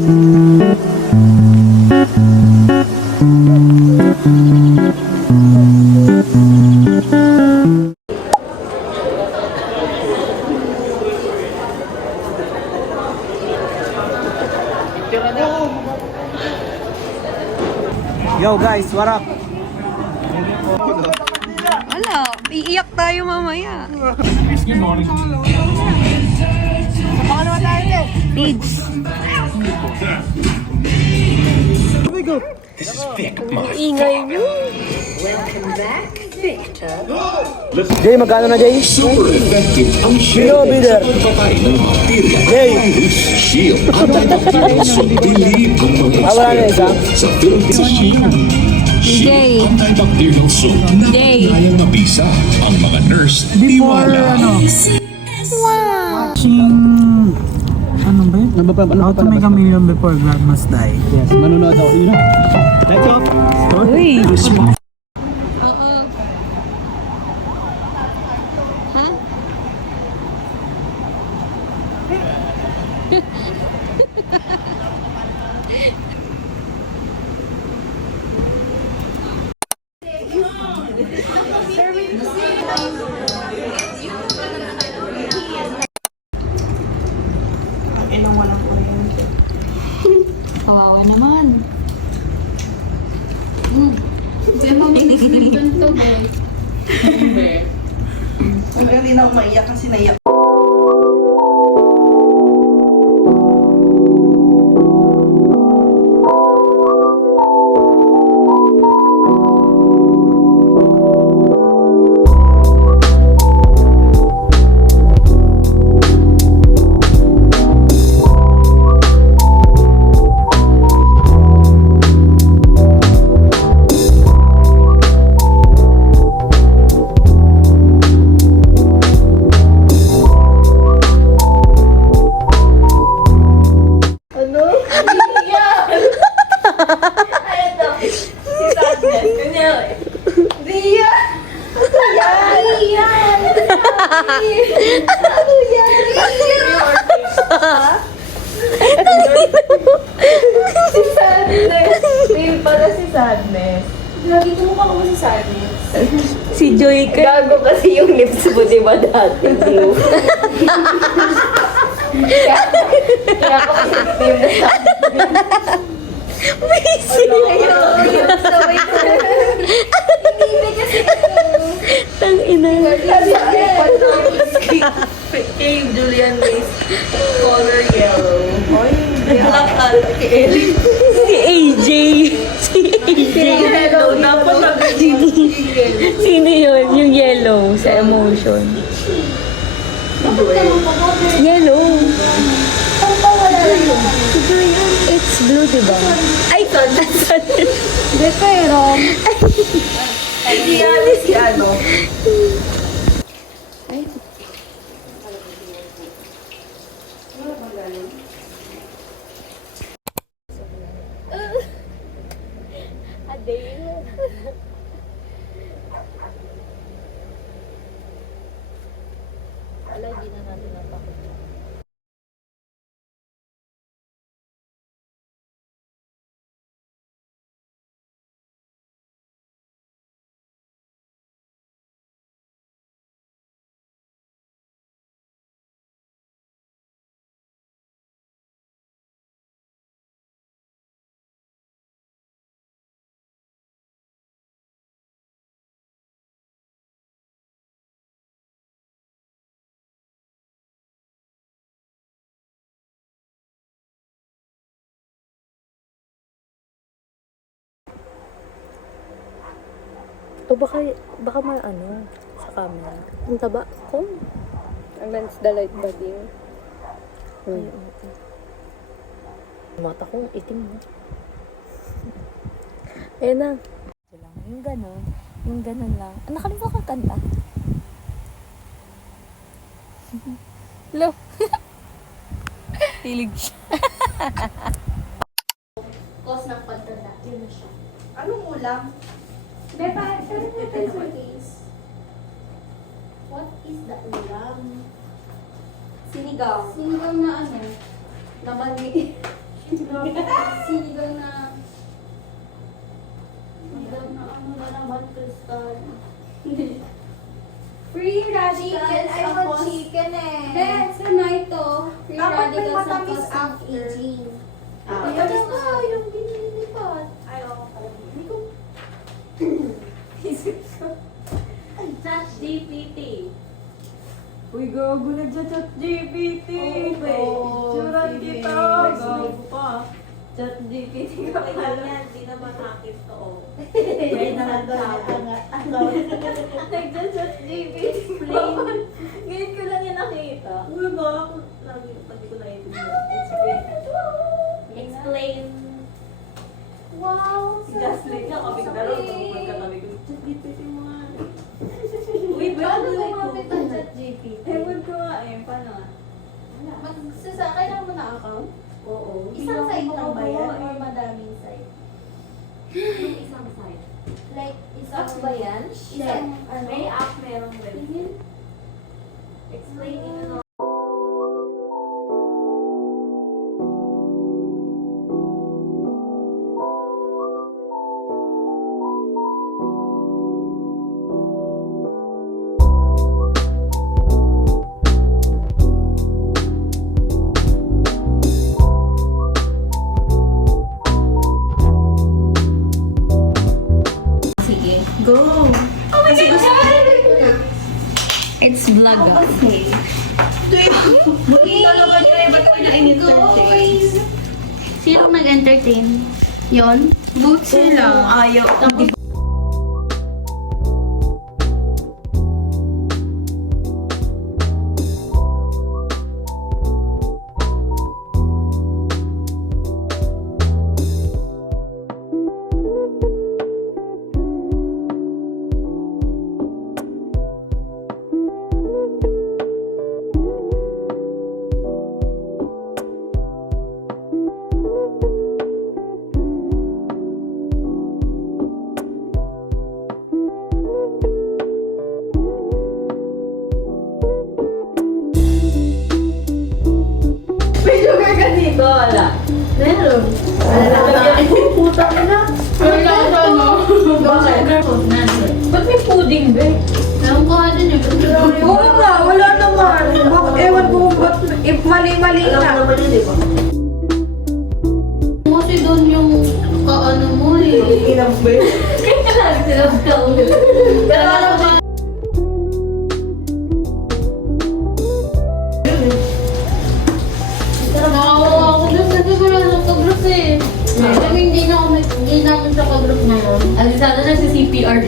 Yo guys, what up? Wala, iiyak tayo mamaya. Page. Ingay nyo. Jay, magkano na Jay? Super effective ang Sino shield bidder? sa pagpapay ng bakterya. Jay. Shield ang antibacterial dilip ang mga Wala na isa. sa Philippines. Jay. Antibacterial soap na Jay. kayang mabisa ang mga nurse tiwala. Ano ba yun? How to make a million before God must die. Yes, manonood ako. Yun na. Let's go. Uy. Oo. Ha? Kawawa naman. Kaya mamimigil ganito, be. Hanggang di na ako maiyak kasi naiyak. Si Sadness. Real pala si Sadness. Lagi kumukha ko si Sadness. Si Joy ka. Gago kasi yung lips mo, di ba dati? Blue. Kaya ako kasi name na Sadness. Hindi kasi Tang ina. Kay Julian Mace, color yellow. Oy, black kay Ellie. Si AJ. Si AJ. Yellow, dapat Sino yun? Yung yellow sa emotion. Yellow. It's blue, diba? Ay, sun. De, pero... si ano. O baka ano, sa camera. Ang taba ko. Ang lens the light ba din? Mata kong itim na. Ayan na. Yung ganon. Yung ganon lang. Ah, nakalimutan ka kanta. Lo. Hilig siya. Cause ng pagtanda. Yun na siya. Anong ulam? Beba, pero natin sa case. What is the ulam? Sinigang. Sinigang na ano? Na mali. Sinigang na ano na naman, Crystal. Free radicals. I want chicken eh. Let's tonight to. Free Dapat may radicals ang matamis ang after. aging. Ano ba yung binilipat? Ay, oo pala. Hindi ko. Chat GPT. Uy, gago na dyan, chat GPT. Itsura kita. Gago pa. Chat GPT ka pala. Hindi naman akin to. Ay, nag-chat GPT. Ngayon ko lang yan nakita. Uy, gago. Lagi pati ko naiintindihan. Explain. Wow, Si Jocelyn nga, kami dalawa. Magkatabi ko. Chat GPT mo nga. Uy, Paano bago gumamit ang chat GPT? Ewan ko nga eh. Paano nga? Kailangan mo na account? Oo. Isang site lang ba yan? Oo, Or madaming site? isang side. Like, isang App ba yan? Isang, ano? May app, merong web. Tingin. Explaining ano. Sige. Go! Oh my God! It's vlog. Okay. Sino nag-entertain? Yon? Boots lang. Ayaw. May sugar ka dito, wala. Meron. Puta ka na. Wala ka, no? Ba't may pudding, be? Ewan ko nga din eh. Oo nga, wala naman. Ewan ko ba't mali-mali na. Alam naman yun, di ba? Kasi doon yung kaano mo eh. Inang, be. Kailangan sila magkaulit. Pero alam mo, Nakawawa ako doon kasi wala nang ka-group eh. Kami hindi namin siya ka-group ngayon. At sana na si CPR.